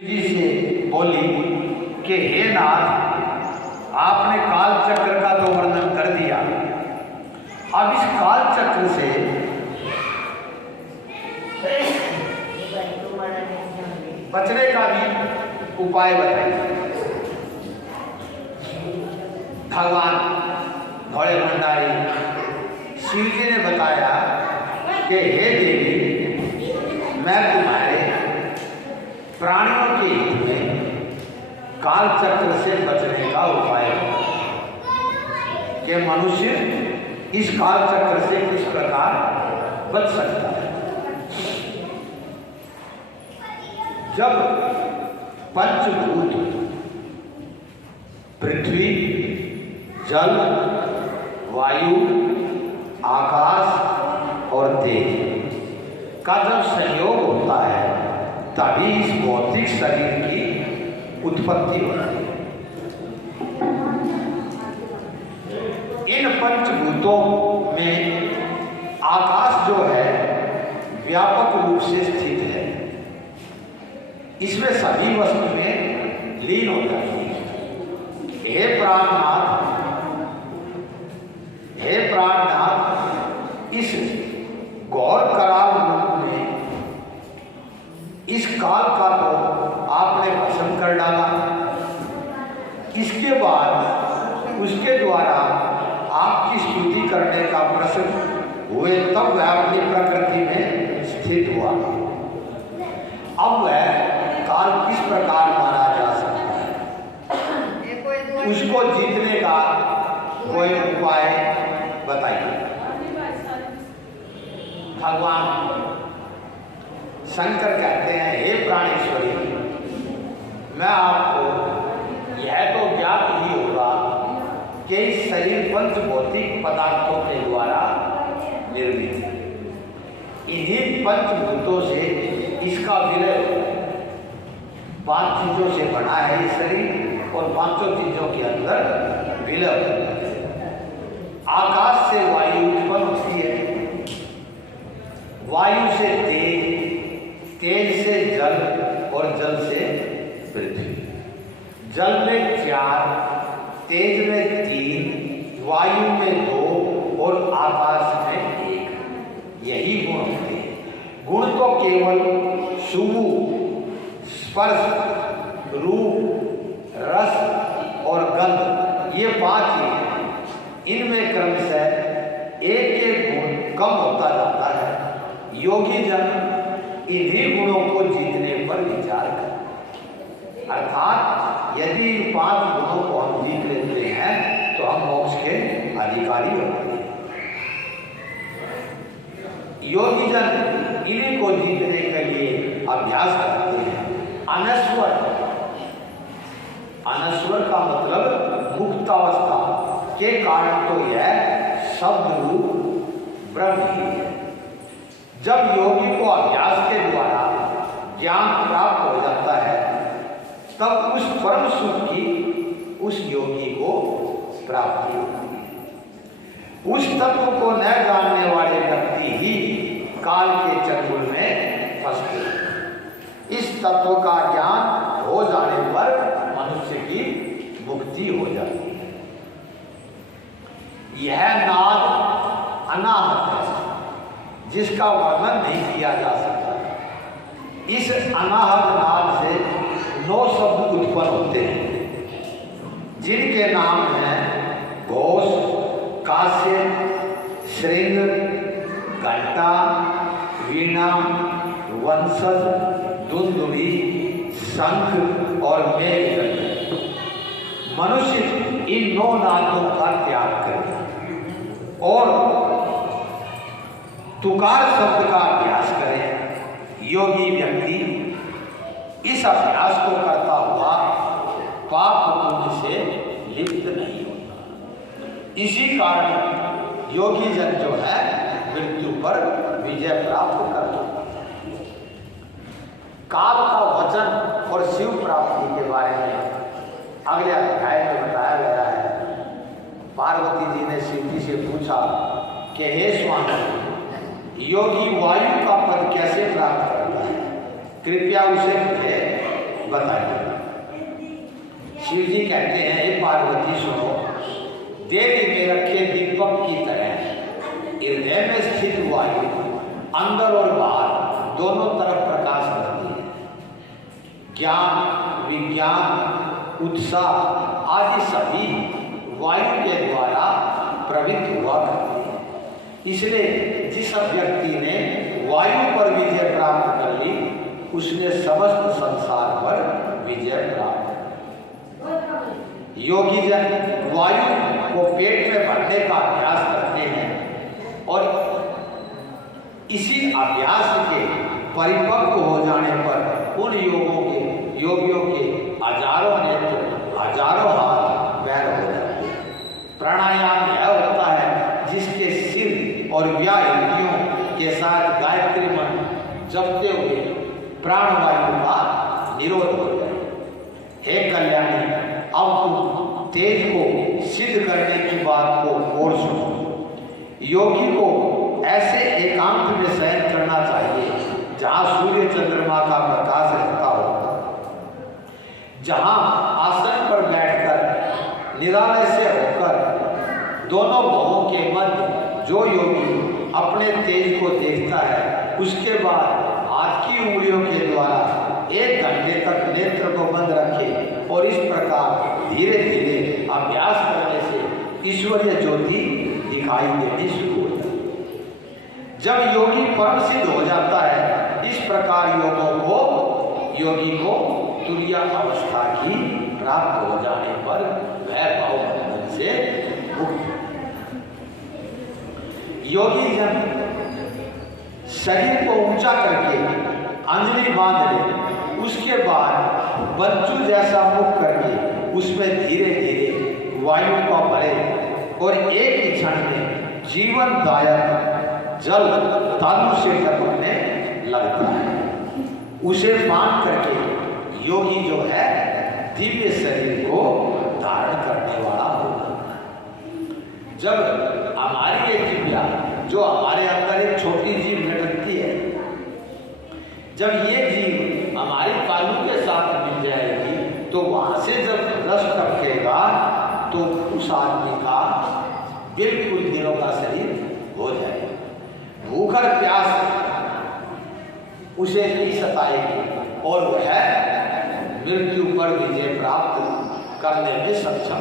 जी से बोली कि हे नाथ, आपने काल चक्र का तो वर्णन कर दिया, अब इस काल चक्र से बचने का भी उपाय बताइए। भगवान भोले भंडारी शिव जी ने बताया कि हे देवी, मैं तुम्हारे प्राणियों के हित में काल चक्र से बचने का उपाय कि मनुष्य इस काल चक्र से किस प्रकार बच सकता है। जब पंचभूत पृथ्वी, जल, वायु, आकाश और तेज का जब संयोग होता है तभी इस भौतिक शरीर की उत्पत्ति होती है। इन पंचभूतों में आकाश जो है व्यापक रूप से स्थित है, इसमें सभी वस्तुएं लीन हो जाती हैं। हे प्राणनाथ, इस गौर कराल रूप में इस काल का तो आपने भस्म कर डाला। इसके बाद उसके द्वारा आपकी स्तुति करने का प्रश्न हुए तब वह अपनी प्रकृति में स्थित हुआ। अब वह काल किस प्रकार मारा जा सकता है, उसको जीतने का कोई उपाय बताइए। भगवान शंकर कहते हैं, हे प्राणेश्वरी, मैं आपको यह तो ज्ञात ही होगा कि इस शरीर पंचभौतिक पदार्थों के द्वारा निर्मित है। इन्हीं पंचभूतों से इसका विलय 5 चीजों से बना है ये शरीर और 5 चीजों के अंदर विलय होता है। आकाश से वायु उत्पन्न होती है, वायु से तेज, तेज से जल और जल से पृथ्वी। जल में 4, तेज में 3, वायु में 2 और आकाश में 1। यही गुण होते हैं। गुण तो केवल शुभ, स्पर्श, रूप, रस और गंध, ये 5 ही हैं। इनमें क्रमशः एक गुण कम होता जाता है। योगी जन इन्हीं गुणों को जीतने पर विचार करें, अर्थात यदि इन 5 गुणों को हम जीत लेते हैं तो हम मोक्ष के अधिकारी होते हैं। योगी जन इन्हीं को जीतने के लिए अभ्यास करते हैं। अनश्वर, अनश्वर का मतलब मुक्तावस्था के कारण तो यह शब्द रूप ब्रह्म ही है। जब योगी को अभ्यास के द्वारा ज्ञान प्राप्त हो जाता है तब उस परम सुख की उस योगी को प्राप्ति होती है। उस तत्व को न जानने वाले व्यक्ति ही काल के चंगुल में फंसते हैं। इस तत्व का ज्ञान हो जाने पर मनुष्य की मुक्ति हो जाती है। यह नाद अनाहत है जिसका वर्णन नहीं किया जा सकता। इस अनाहत नाद से 9 शब्द उत्पन्न होते हैं जिनके नाम हैं घोष, कास्य, श्रृंग, घंटा, वीणा, वंशज, दुंदुभी, शंख और मेघदंड। मनुष्य इन 9 नादों का त्याग करे और तुकार शब्द का अभ्यास करे। योगी व्यक्ति इस अभ्यास को करता हुआ पाप पुण्य से लिप्त नहीं होता। इसी कारण योगी जन जो है मृत्यु पर विजय प्राप्त कर लेता है। काल का वचन और शिव प्राप्ति के बारे में अगले अध्याय में बताया गया है। पार्वती जी ने शिव जी से पूछा कि हे स्वामी, योगी वायु का पद कैसे प्राप्त करता है, कृपया उसे मुझे बताइए। शिव जी कहते हैं, हे पार्वती सुनो, देवी में रखे दीपक की तरह हृदय में स्थित वायु अंदर और बाहर दोनों तरफ प्रकाश करती है। ज्ञान, विज्ञान, उत्साह आदि सभी वायु के द्वारा प्रवृत्त हुआ करती है। इसलिए जिस व्यक्ति ने वायु पर विजय प्राप्त कर ली, उसने समस्त संसार पर विजय प्राप्त। योगी जन वायु को पेट में भरने का अभ्यास करते हैं और इसी अभ्यास के परिपक्व हो जाने पर उन योगियों के हजारों नेत्र, हजारों हाथ पैर हो जाते हैं। प्राणायाम यह होता है जिसके सिर और व्यायुक्तियों के साथ गायत्री मंत्र जपते हुए प्राणवायु का निरोध हो जाए। हे कल्याणी, अब तुम तेज को सिद्ध करने की बात को और सुनो। योगी को ऐसे एकांत में शयन करना चाहिए जहां सूर्य चंद्रमा का प्रकाश रहता हो, जहां आसन पर बैठकर निरालय से होकर दोनों भवों के मध्य जो योगी अपने तेज को देखता है, उसके बाद हाथ की उंगलियों के द्वारा 1 घंटे तक नेत्र को बंद रखे और इस प्रकार धीरे धीरे अभ्यास करने से ईश्वरीय ज्योति दिखाई देनी शुरू हो जाती है। जब योगी परम सिद्ध हो जाता है, इस प्रकार योगी को तुरीय अवस्था की प्राप्त हो जाने पर वह भाव बंधन से मुक्त। योगी जन शरीर को ऊंचा करके अंजलि बांध ले, उसके बाद बच्चू जैसा मुख करके उसमें धीरे धीरे वायु का भरे और एक ही क्षण में जीवनदायक जल तालु से टपकने लगता है। उसे बांध करके योगी जो है दिव्य शरीर को धारण करने वाला होगा। जब हमारी ये दिव्या जो हमारे अंदर एक छोटी जीव लटकती है, जब ये जीव हमारी कालू के साथ मिल जाएगी तो वहां से जब रस टपकेगा तो उस आदमी का बिल्कुल दिनों का शरीर हो जाएगा। भूख और प्यास उसे नहीं सताएगी और वह मृत्यु पर विजय प्राप्त करने में सक्षम